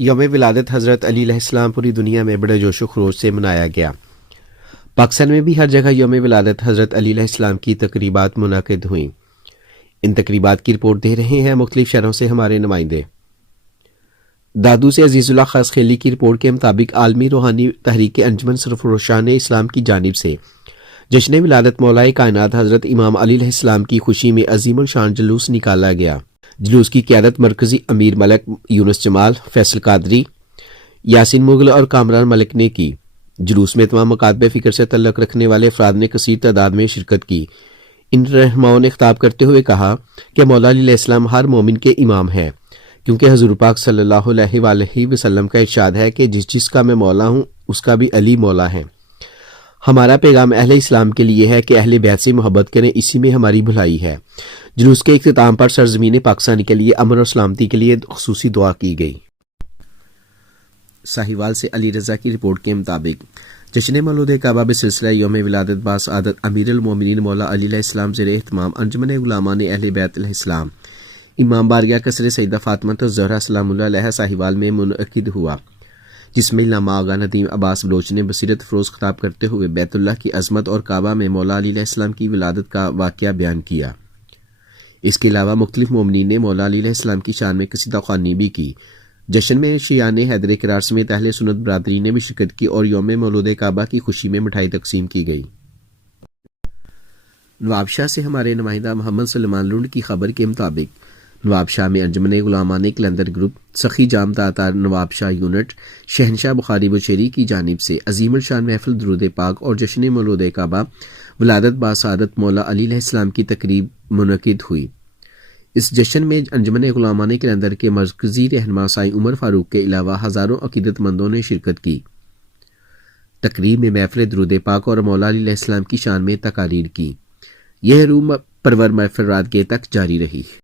یوم ولادت حضرت علی علیہ السلام پوری دنیا میں بڑے جوش و خروش سے منایا گیا۔ پاکستان میں بھی ہر جگہ یوم ولادت حضرت علی علیہ السلام کی تقریبات منعقد ہوئیں۔ ان تقریبات کی رپورٹ دے رہے ہیں مختلف شہروں سے ہمارے نمائندے۔ دادو سے عزیز اللہ خاص خیلی کی رپورٹ کے مطابق عالمی روحانی تحریک انجمن سرفروشان اسلام کی جانب سے جشن ولادت مولائے کائنات حضرت امام علی علیہ السلام کی خوشی میں عظیم الشان جلوس نکالا گیا۔ جلوس کی قیادت مرکزی امیر ملک یونس جمال، فیصل قادری، یاسین مغل اور کامران ملک نے کی۔ جلوس میں تمام مکاتب فکر سے تعلق رکھنے والے افراد نے کثیر تعداد میں شرکت کی۔ ان رہنماؤں نے خطاب کرتے ہوئے کہا کہ مولا علی علیہ السلام ہر مومن کے امام ہے، کیونکہ حضور پاک صلی اللہ علیہ وآلہ وسلم کا ارشاد ہے کہ جس کا میں مولا ہوں اس کا بھی علی مولا ہے۔ ہمارا پیغام اہل اسلام کے لیے ہے کہ اہل بیت سے محبت کریں، اسی میں ہماری بھلائی ہے۔ جلوس کے اختتام پر سرزمین پاکستانی کے لیے امن اور سلامتی کے لیے خصوصی دعا کی گئی۔ ساہیوال سے علی رضا کی رپورٹ کے مطابق جشن مولود کعبہ بسلسلہ یوم ولادت باسعادت امیر المومنین مولا علی علیہ السلام زیر اہتمام انجمن غلامان اہل بیت علیہ السلام امام بارگاہ قصر سیدہ فاطمہ الزہرا سلام اللہ علیہ ساہیوال میں منعقد ہوا، جس میں علامہ آغا ندیم عباس بلوچ نے بصیرت فروز خطاب کرتے ہوئے بیت اللہ کی عظمت اور کعبہ میں مولا علی علیہ السلام کی ولادت کا واقعہ بیان کیا۔ اس کے علاوہ مختلف مومنین نے مولا علی علیہ السلام کی شان میں قصیدہ خوانی بھی کی۔ جشن میں شیعان حیدر کرار سمیت اہل سنت برادری نے بھی شرکت کی اور یوم مولود کعبہ کی خوشی میں مٹھائی تقسیم کی گئی۔ نواب شاہ سے ہمارے نمائندہ محمد سلمان لنڈ کی خبر کے مطابق نواب شاہ میں انجمن غلامان کلندر گروپ، سخی جام تاتار نواب شاہ یونٹ، شہنشاہ بخاری بشیری کی جانب سے عظیم الشان محفل درود پاک اور جشن مولود کعبہ ولادت باسعادت مولا علی علیہ السلام کی تقریب منعقد ہوئی۔ اس جشن میں انجمن غلامان کلندر کے مرکزی رہنما سائیں عمر فاروق کے علاوہ ہزاروں عقیدت مندوں نے شرکت کی۔ تقریب میں محفل درود پاک اور مولا علی علیہ السلام کی شان میں تقاریر کی۔ یہ روح پرور محفل رات گئے تک جاری رہی۔